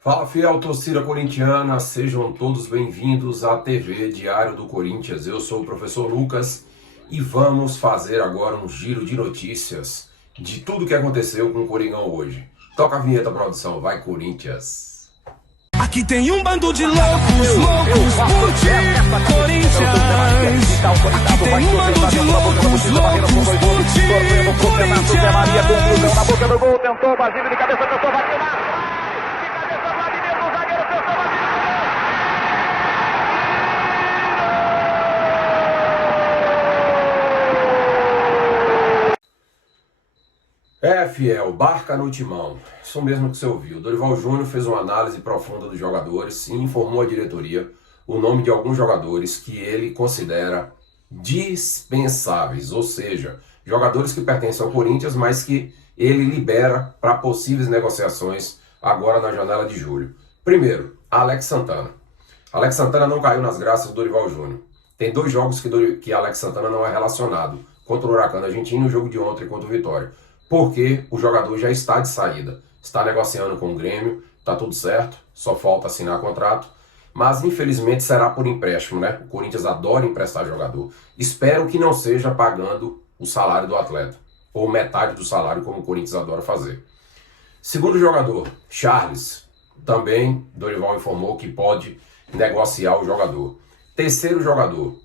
Fala, fiel torcida corintiana, sejam todos bem-vindos à TV Diário do Corinthians. Eu sou o professor Lucas e vamos fazer agora um giro de notícias de tudo que aconteceu com o Coringão hoje. Toca a vinheta, produção, vai Corinthians! Aqui tem um bando de loucos por ti, Corinthians. Aqui tem um bando de loucos por ti, Corinthians. Maria conclusão na boca do gol, tentou, Basílio de cabeça, tentou, bateu lá. Fiel, barca no timão. Isso mesmo que você ouviu. Dorival Júnior fez uma análise profunda dos jogadores e informou a diretoria o nome de alguns jogadores que ele considera dispensáveis, ou seja, jogadores que pertencem ao Corinthians, mas que ele libera para possíveis negociações agora na janela de julho. Primeiro, Alex Santana. Alex Santana não caiu nas graças do Dorival Júnior. Tem dois jogos que Alex Santana não é relacionado, contra o Huracan da Argentina e o jogo de ontem contra o Vitória. Porque o jogador já está de saída, está negociando com o Grêmio, está tudo certo, só falta assinar contrato, mas infelizmente será por empréstimo, né? O Corinthians adora emprestar jogador. Espero que não seja pagando o salário do atleta, ou metade do salário, como o Corinthians adora fazer. Segundo jogador, Charles, também Dorival informou que pode negociar o jogador. Terceiro jogador,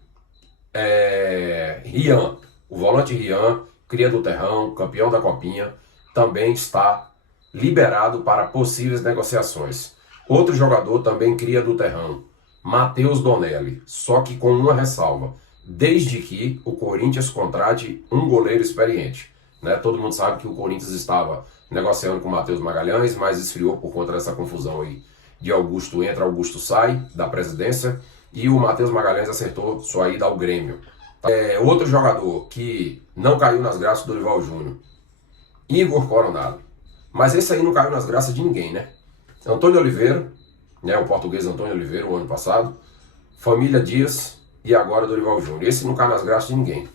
Rian, o volante Rian, cria do Terrão, campeão da Copinha, também está liberado para possíveis negociações. Outro jogador também cria do Terrão, Matheus Donelli, só que com uma ressalva, desde que o Corinthians contrate um goleiro experiente. Né? Todo mundo sabe que o Corinthians estava negociando com o Matheus Magalhães, mas esfriou por conta dessa confusão aí. De Augusto entra, Augusto sai da presidência e o Matheus Magalhães acertou sua ida ao Grêmio. Outro jogador que não caiu nas graças do Dorival Júnior, Igor Coronado. Mas esse aí não caiu nas graças de ninguém, né? Antônio Oliveira, né, o português Antônio Oliveira, o ano passado, Família Dias e agora Dorival Júnior. Esse não caiu nas graças de ninguém.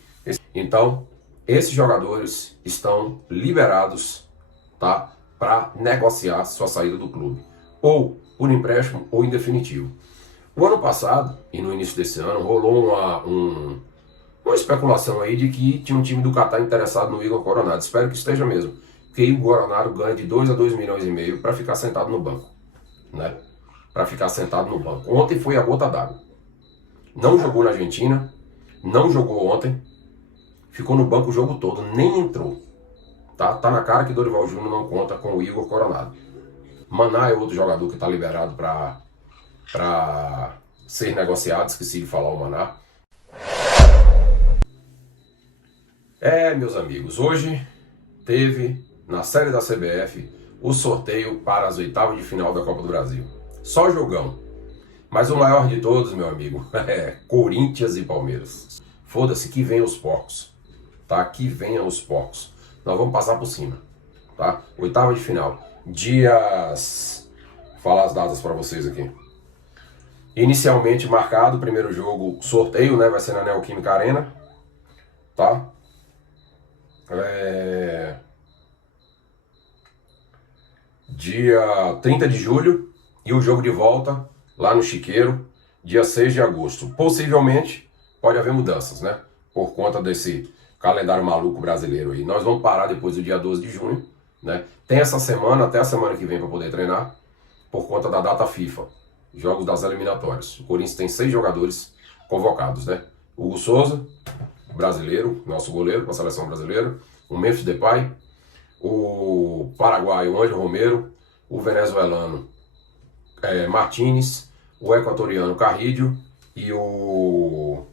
Então, esses jogadores estão liberados, tá, para negociar sua saída do clube. Ou por empréstimo ou em definitivo. O ano passado, e no início desse ano, rolou uma especulação aí de que tinha um time do Catar interessado no Igor Coronado. Espero que esteja mesmo. Porque Igor Coronado ganha de 2 a 2 milhões e meio para ficar sentado no banco. Né? Para ficar sentado no banco. Ontem foi a gota d'água. Não jogou na Argentina. Não jogou ontem. Ficou no banco o jogo todo. Nem entrou. Tá na cara que Dorival Júnior não conta com o Igor Coronado. Maná é outro jogador que está liberado para ser negociado. Esqueci de falar o Maná. Meus amigos, hoje teve na série da CBF o sorteio para as oitavas de final da Copa do Brasil. Só jogão. Mas o maior de todos, meu amigo, é Corinthians e Palmeiras. Foda-se, que venham os porcos. Tá? Que venham os porcos. Nós vamos passar por cima. Tá? Oitava de final. Dias... Vou falar as datas para vocês aqui. Inicialmente marcado, o primeiro jogo, sorteio, né? Vai ser na Neoquímica Arena. Tá? Dia 30 de julho e o jogo de volta lá no Chiqueiro, dia 6 de agosto. Possivelmente pode haver mudanças, né? Por conta desse calendário maluco brasileiro aí. Nós vamos parar depois do dia 12 de junho, né? Tem essa semana, até a semana que vem para poder treinar, por conta da data FIFA, jogos das eliminatórias. O Corinthians tem 6 jogadores convocados, né? Hugo Souza, brasileiro, nosso goleiro com a seleção brasileira, o Memphis Depay, o paraguaio o Ângelo Romero, o venezuelano Martínez, o equatoriano Carrillo e o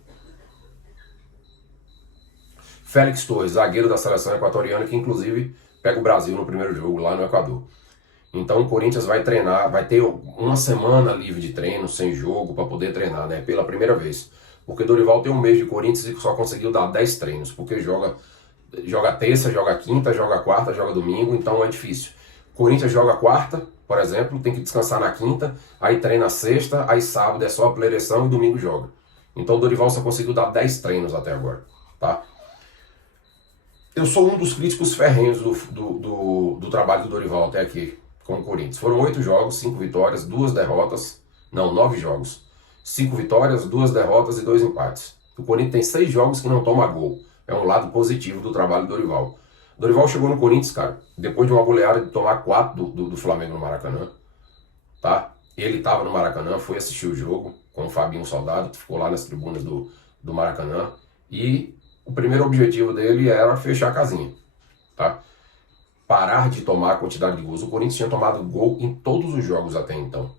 Félix Torres, zagueiro da seleção equatoriana, que inclusive pega o Brasil no primeiro jogo lá no Equador. Então o Corinthians vai treinar, vai ter uma semana livre de treino, sem jogo, para poder treinar, né? Pela primeira vez. Porque Dorival tem um mês de Corinthians e só conseguiu dar 10 treinos, porque joga terça, joga quinta, joga quarta, joga domingo, então é difícil. Corinthians joga quarta, por exemplo, tem que descansar na quinta, aí treina sexta, aí sábado é só a preleção e domingo joga. Então Dorival só conseguiu dar 10 treinos até agora, tá? Eu sou um dos críticos ferrenhos do trabalho do Dorival até aqui. com o Corinthians. Foram 8 jogos, 5 vitórias, 2 derrotas, não, 9 jogos. 5 vitórias, 2 derrotas e 2 empates. O Corinthians tem 6 jogos que não toma gol. É um lado positivo do trabalho do Dorival. Dorival chegou no Corinthians, cara, depois de uma goleada de tomar 4 do Flamengo no Maracanã, tá? Ele estava no Maracanã, foi assistir o jogo com o Fabinho Soldado, que ficou lá nas tribunas do Maracanã, e o primeiro objetivo dele era fechar a casinha, tá? Parar de tomar a quantidade de gols. O Corinthians tinha tomado gol em todos os jogos até então.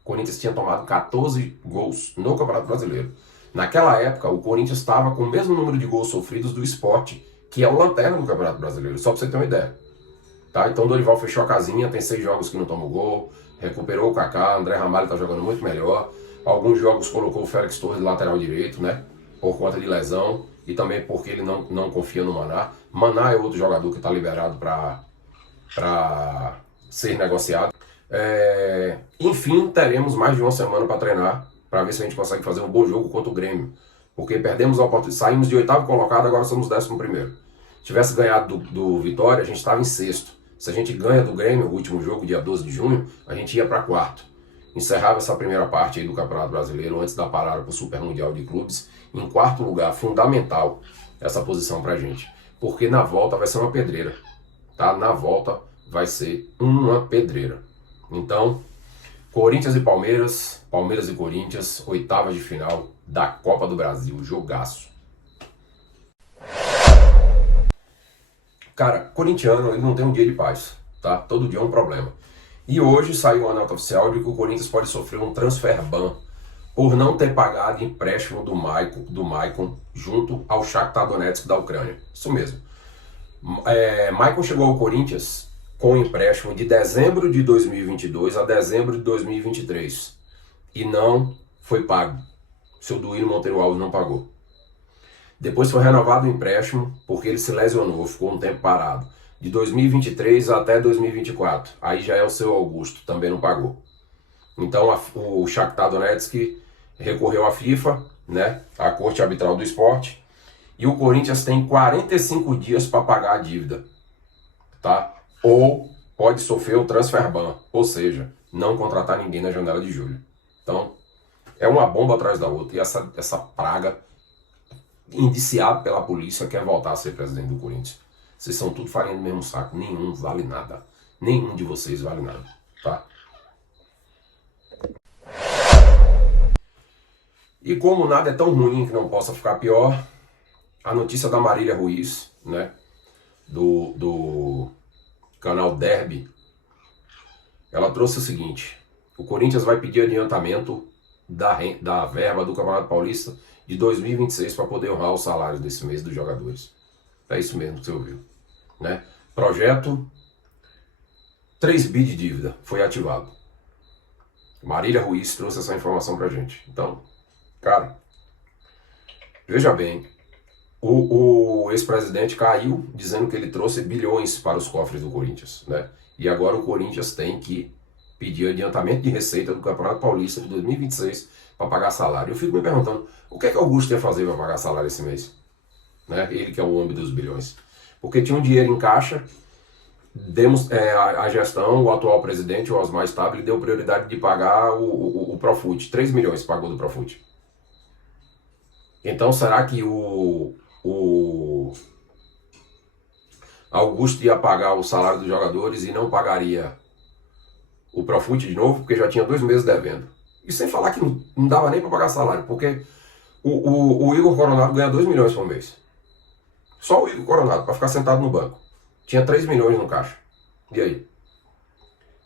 O Corinthians tinha tomado 14 gols no Campeonato Brasileiro. Naquela época, o Corinthians estava com o mesmo número de gols sofridos do Sport, que é o lanterna do Campeonato Brasileiro, só para você ter uma ideia. Tá? Então o Dorival fechou a casinha, tem 6 jogos que não toma gol, recuperou o Kaká, André Ramalho está jogando muito melhor. Alguns jogos colocou o Félix Torres de lateral direito, né? Por conta de lesão e também porque ele não confia no Maná. Maná é outro jogador que está liberado para ser negociado. Enfim, teremos mais de uma semana para treinar, para ver se a gente consegue fazer um bom jogo contra o Grêmio. Porque perdemos a oportunidade, saímos de 8º colocado, agora somos 11º. Se tivesse ganhado do Vitória, a gente estava em 6º. Se a gente ganha do Grêmio, o último jogo, dia 12 de junho, a gente ia para 4º. Encerrava essa primeira parte aí do Campeonato Brasileiro, antes da parada para o Super Mundial de Clubes, em 4º lugar, fundamental essa posição para a gente. Porque na volta vai ser uma pedreira, tá? Na volta vai ser uma pedreira. Então, Corinthians e Palmeiras, Palmeiras e Corinthians, 8ª de final da Copa do Brasil, jogaço. Cara, corintiano, ele não tem um dia de paz, tá? Todo dia é um problema. E hoje saiu uma nota oficial de que o Corinthians pode sofrer um transfer ban por não ter pagado empréstimo do Maicon junto ao Shakhtar Donetsk da Ucrânia. Isso mesmo. Maicon chegou ao Corinthians com empréstimo de dezembro de 2022 a dezembro de 2023 e não foi pago. Seu Duílio Monteiro Alves não pagou. Depois foi renovado o empréstimo porque ele se lesionou, ficou um tempo parado. De 2023 até 2024. Aí já é o seu Augusto, também não pagou. Então o Shakhtar Donetsk recorreu à FIFA, né, à Corte Arbitral do Esporte, e o Corinthians tem 45 dias para pagar a dívida, tá? Ou pode sofrer o transfer ban, ou seja, não contratar ninguém na janela de julho. Então, é uma bomba atrás da outra, e essa praga, indiciado pela polícia, quer voltar a ser presidente do Corinthians. Vocês são tudo farinha do mesmo saco, nenhum vale nada. Nenhum de vocês vale nada, tá? E como nada é tão ruim que não possa ficar pior, a notícia da Marília Ruiz, né, do canal Derby, ela trouxe o seguinte: o Corinthians vai pedir adiantamento da verba do Campeonato Paulista de 2026 para poder honrar os salários desse mês dos jogadores. É isso mesmo que você ouviu, né? Projeto 3 bi de dívida foi ativado. Marília Ruiz trouxe essa informação pra gente. Então, cara, veja bem, o ex-presidente caiu dizendo que ele trouxe bilhões para os cofres do Corinthians, né? E agora o Corinthians tem que pedir adiantamento de receita do Campeonato Paulista de 2026 para pagar salário. Eu fico me perguntando, o que é que Augusto ia fazer para pagar salário esse mês? Né? Ele que é o homem dos bilhões. Porque tinha um dinheiro em caixa, demos a gestão, o atual presidente, o Osmar Stabile, deu prioridade de pagar o Profut. 3 milhões pagou do Profut. Então será que o Augusto ia pagar o salário dos jogadores e não pagaria o Profut de novo? Porque já tinha 2 meses devendo. E sem falar que não dava nem para pagar salário, porque o Igor Coronado ganha 2 milhões por mês. Só o Igor Coronado, para ficar sentado no banco. Tinha 3 milhões no caixa. E aí?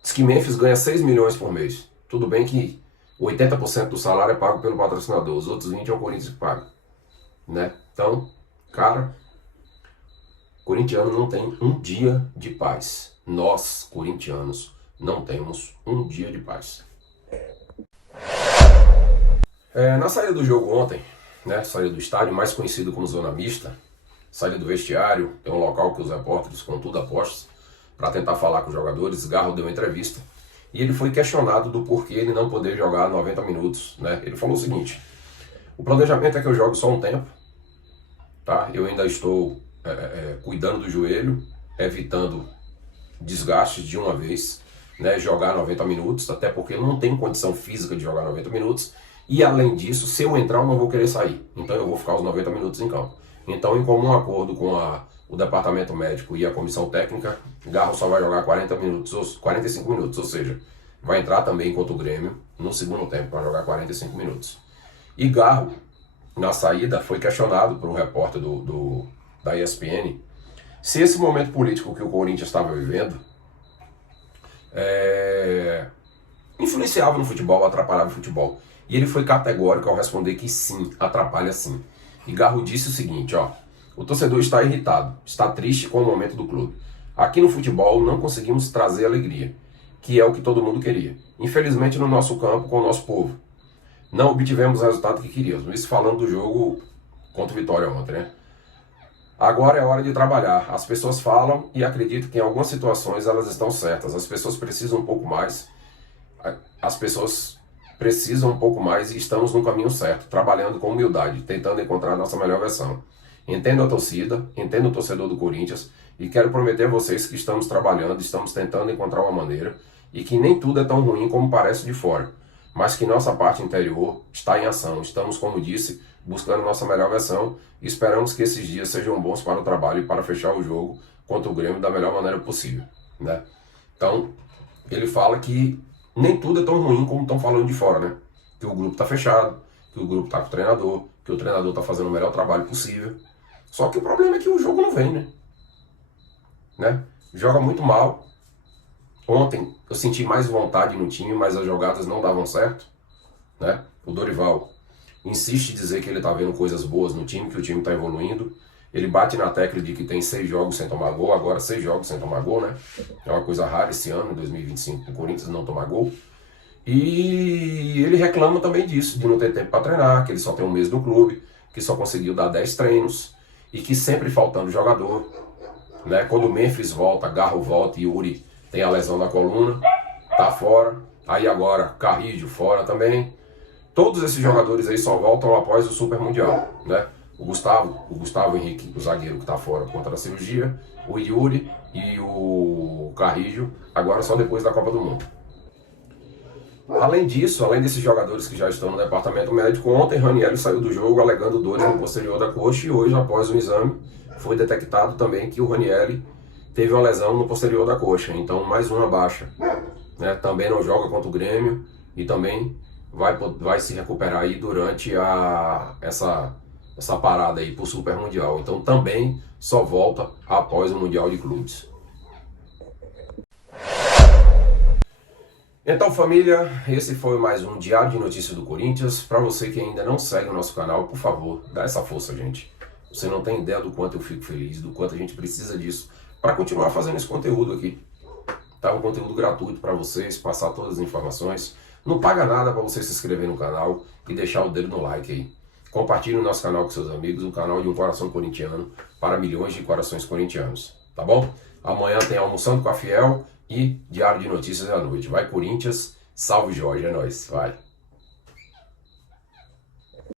Diz que Memphis ganha 6 milhões por mês. Tudo bem que 80% do salário é pago pelo patrocinador. Os outros 20% é o Corinthians que paga. Né? Então, cara, corintiano não tem um dia de paz. Nós, corintianos, não temos um dia de paz. Na saída do jogo ontem, né, saída do estádio, mais conhecido como Zona Mista, saída do vestiário, é um local que os repórteres com tudo apostos para tentar falar com os jogadores. Garro deu uma entrevista e ele foi questionado do porquê ele não poder jogar 90 minutos. Né? Ele falou o seguinte: o planejamento é que eu jogue só um tempo, tá? Eu ainda estou cuidando do joelho, evitando desgastes de uma vez. né, jogar 90 minutos, até porque eu não tenho condição física de jogar 90 minutos. E além disso, se eu entrar, eu não vou querer sair. Então eu vou ficar os 90 minutos em campo. Então, em comum acordo com o departamento médico e a comissão técnica, Garro só vai jogar 40 minutos, 45 minutos, ou seja, vai entrar também contra o Grêmio no segundo tempo para jogar 45 minutos. E Garro, na saída, foi questionado por um repórter da ESPN se esse momento político que o Corinthians estava vivendo influenciava no futebol, atrapalhava o futebol. E ele foi categórico ao responder que sim, atrapalha sim. E Garro disse o seguinte, ó: o torcedor está irritado, está triste com o momento do clube. Aqui no futebol não conseguimos trazer alegria, que é o que todo mundo queria. Infelizmente no nosso campo, com o nosso povo, não obtivemos o resultado que queríamos. Isso falando do jogo contra o Vitória ontem, né? Agora é hora de trabalhar. As pessoas falam e acredito que em algumas situações elas estão certas. As pessoas precisam um pouco mais. As pessoas precisam um pouco mais e estamos no caminho certo, trabalhando com humildade, tentando encontrar a nossa melhor versão. Entendo a torcida, entendo o torcedor do Corinthians e quero prometer a vocês que estamos trabalhando, estamos tentando encontrar uma maneira e que nem tudo é tão ruim como parece de fora, mas que nossa parte interior está em ação. Estamos, como disse, buscando nossa melhor versão e esperamos que esses dias sejam bons para o trabalho e para fechar o jogo contra o Grêmio da melhor maneira possível, né? Então, ele fala que nem tudo é tão ruim como estão falando de fora, né? Que o grupo está fechado, que o grupo está com o treinador, que o treinador está fazendo o melhor trabalho possível. Só que o problema é que o jogo não vem, né? Joga muito mal. Ontem eu senti mais vontade no time, mas as jogadas não davam certo, né? O Dorival insiste em dizer que ele está vendo coisas boas no time, que o time está evoluindo. Ele bate na tecla de que tem 6 jogos sem tomar gol, agora 6 jogos sem tomar gol, né? É uma coisa rara esse ano, em 2025, o Corinthians não tomar gol. E ele reclama também disso, de não ter tempo para treinar, que ele só tem um mês no clube, que só conseguiu dar 10 treinos, e que sempre faltando jogador, né? Quando o Memphis volta, Garro volta e Yuri tem a lesão na coluna, tá fora. Aí agora Carrillo fora também. Todos esses jogadores aí só voltam após o Super Mundial, né? O Gustavo Henrique, o zagueiro que está fora por conta da cirurgia, o Yuri e o Carrillo, agora só depois da Copa do Mundo. Além disso, além desses jogadores que já estão no departamento médico, ontem Ranieri saiu do jogo alegando dores no posterior da coxa e hoje, após o exame, foi detectado também que o Ranieri teve uma lesão no posterior da coxa, então mais uma baixa, né? Também não joga contra o Grêmio e também vai se recuperar aí durante essa parada aí pro Super Mundial. Então também só volta após o Mundial de Clubes. Então, família, esse foi mais um Diário de Notícias do Corinthians. Para você que ainda não segue o nosso canal, por favor, dá essa força, gente. Você não tem ideia do quanto eu fico feliz, do quanto a gente precisa disso para continuar fazendo esse conteúdo aqui. Tá? Um conteúdo gratuito para vocês, passar todas as informações. Não paga nada para você se inscrever no canal e deixar o dedo no like aí. Compartilhe o nosso canal com seus amigos, o canal de um coração corintiano para milhões de corações corintianos, tá bom? Amanhã tem Almoçando com a Fiel e Diário de Notícias à noite. Vai Corinthians, salve Jorge, é nóis, vai.